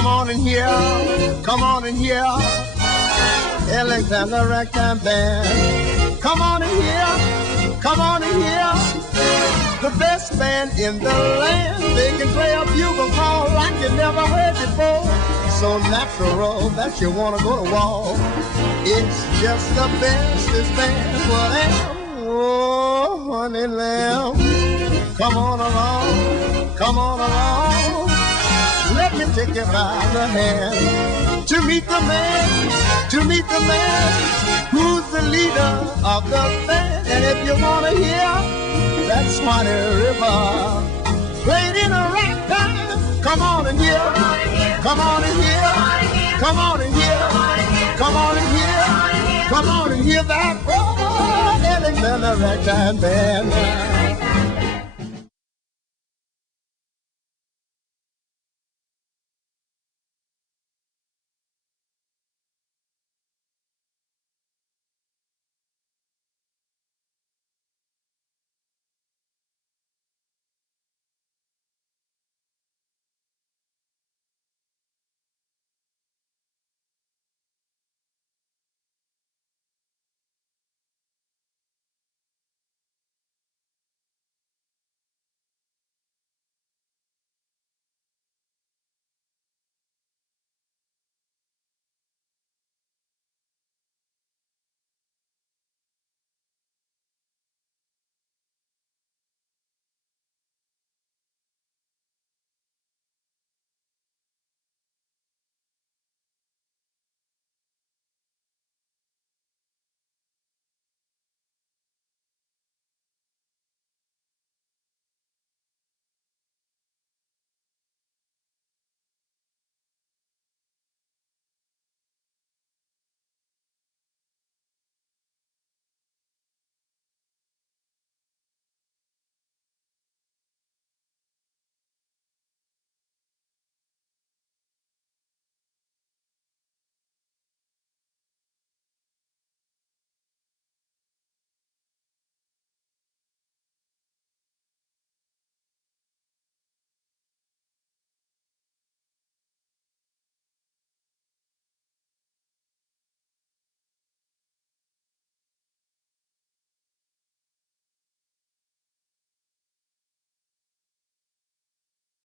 Come on in here, come on in here, Alexander Ragtime Band. Come on in here, come on in here, the best band in the land. They can play a bugle call like you never heard before. So natural that you wanna go to war. It's just the bestest band for them. Oh, honey lamb, come on along, come on along. Let me take you by the hand to meet the man, to meet the man who's the leader of the band. And if you wanna hear that Swanee River played in a ragtime, come on and hear, come on and hear, come on and hear, come on and hear, come on and hear that Alexander Ragtime Band.